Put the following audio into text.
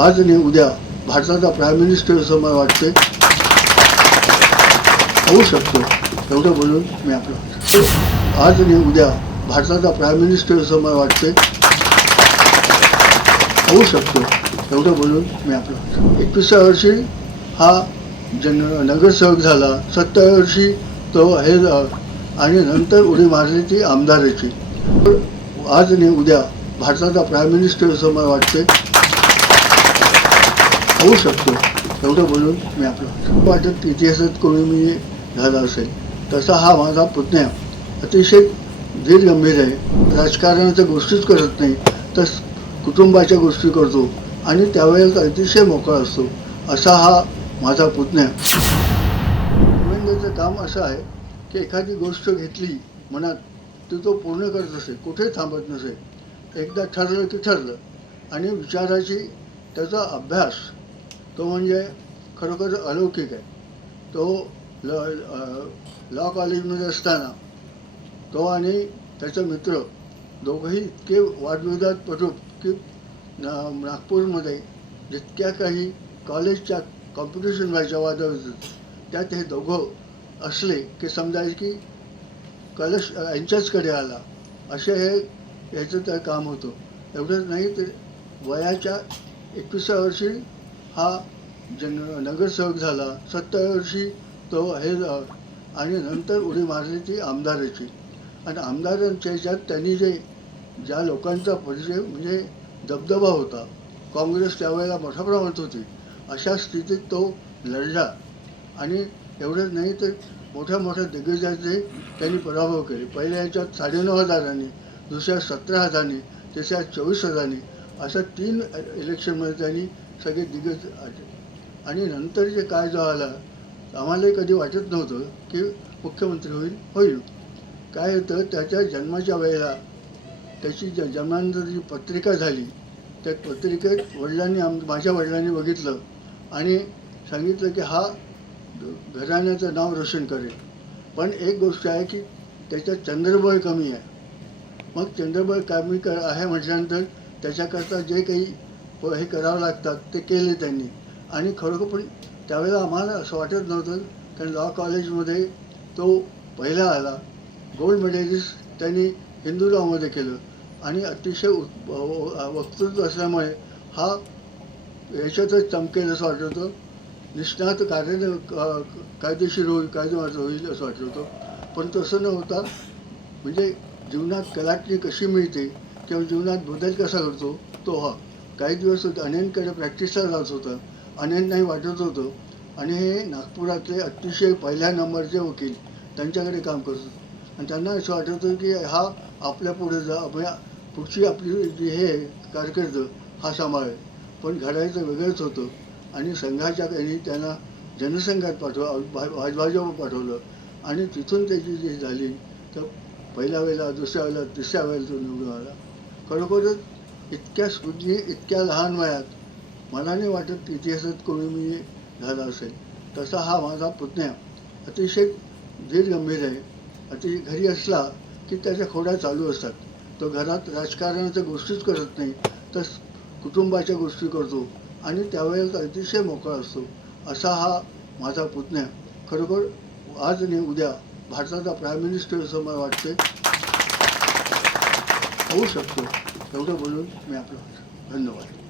आज आणि उद्या भारताचा प्राईम मिनिस्टर असं मला वाटते होऊ शकतो. एवढं बोलून मी आपलं आज आणि उद्या भारताचा प्राईम मिनिस्टर असं मला वाटते होऊ शकतो. एवढं बोलून मी आपलं 21व्या वर्षी हा नगरसेवक झाला, 27व्या वर्षी तो हे आणि नंतर उडी मारली ती आमदाराची. आज आणि उद्या भारताचा प्राईम मिनिस्टर असं मला वाटते होऊ शकतो. एवढं बोलून मी आपलं वाटत इतिहासात कोणी मी झाला असेल तसा हा माझा पुतण्या अतिशय धीरगंभीर आहे. राजकारणाच्या गोष्टीच करत नाही तर कुटुंबाच्या गोष्टी करतो आणि त्यावेळेस अतिशय मोकळा असतो असा हा माझा पुतण्या. गोविंदाचं काम असं आहे की एखादी गोष्ट घेतली मनात तर तो पूर्ण करत असे, कुठे थांबत नसे. एकदा ठरलं की ठरलं. आणि विचाराची त्याचा अभ्यास तो म्हणजे खरोखर अलौकिक आहे. तो लॉ कॉलेजमध्ये असताना तो आणि त्याचा मित्र दोघंही इतके वादविवादात पडू की नागपूरमध्ये जितक्या काही कॉलेजच्या कॉम्पिटिशन व्हायच्या वादाविवाद त्यात हे दोघं असले की समजायचे की कलश यांच्याचकडे आला असे हे याचं तर काम होतं. एवढंच नाही तर वयाच्या 21व्या वर्षी हा नगरसेवक झाला, 27व्या वर्षी तो हे आणि नंतर उडी मारली ती आमदाराची. आणि आमदारांच्या ह्याच्यात त्यांनी ज्या लोकांचा परिचय म्हणजे दबदबा होता, काँग्रेस त्यावेळेला मोठ्या प्रमाणात होती, अशा स्थितीत तो लढला. आणि एवढंच नाही तर मोठ्या मोठ्या दिग्गजांचे त्यांनी पराभव केले. पहिल्या ह्याच्यात 9,500, दुसऱ्या 17,000, तिसऱ्या 24,000 अशा 3 इलेक्शनमध्ये त्यांनी सगळे दिग्गज आले. आणि नंतर जे काय जो आला आम्हालाही कधी वाटत नव्हतं की मुख्यमंत्री होईल. काय होतं त्याच्या जन्माच्या वेळेला त्याची जन्मानंतर जी पत्रिका झाली त्या पत्रिकेत माझ्या वडिलांनी बघितलं आणि सांगितलं की हा घराण्याचं नाव रोशन करेल. पण एक गोष्ट आहे की त्याच्यात चंद्रबळ कमी आहे. मग चंद्रबळ कमी आहे म्हटल्यानंतर त्याच्याकरता जे काही हे करावं लागतात ते केले त्यांनी. आणि खरोखर पण त्यावेळेला आम्हाला असं वाटत नव्हतं कारण लॉ कॉलेजमध्ये तो पहिला आला. गोल्ड मेडलिस्ट त्यांनी हिंदू लॉमध्ये केलं आणि अतिशय वक्तृत्व असल्यामुळे हा याच्यातच चमकेल असं वाटत होतं. निष्णात कायदेशीर होईल असं वाटत होतं. पण तसं न होता म्हणजे जीवनात कलाटणी कशी मिळते किंवा जीवनात बदल कसा घडतो तो हा. काही दिवस अनेनकडे प्रॅक्टिसला जात होता. अनेननाही वाटत होतं आणि हे नागपुरातले अतिशय पहिल्या नंबरचे वकील त्यांच्याकडे काम करत होते. आणि त्यांना असं वाटत होतं की हा आपल्या पुढे पुढची आपली जी हे कारकीर्द हा सांभाळेल. पण घडायचं वेगळंच होतं. आणि संघाच्या काही त्यांना जनसंघात भाजपा पाठवलं आणि तिथून त्याची जी झाली तर पहिल्या वेळेला, दुसऱ्या वेळेला, तिसऱ्या वेळेला तो निवडून आला. खरोखरच इतक्या स्फूर्ती इतक्या लहान वयात मला नाही वाटत इतिहासात कोणी मी झाला असेल तसा हा माझा पुतण्या अतिशय धीरगंभीर आहे. घरी असला की त्याच्या खोड्या चालू असतात. तो घरात राजकारणाच्या गोष्टीच करत नाही तर कुटुंबाच्या गोष्टी करतो आणि त्यावेळेस अतिशय मोकळा असतो असा हा माझा पुतण्या. खरोखर आज आणि उद्या भारताचा प्राईम मिनिस्टर असं मला वाटते होऊ शकतो. एवढं बोलून मी आपलं धन्यवाद.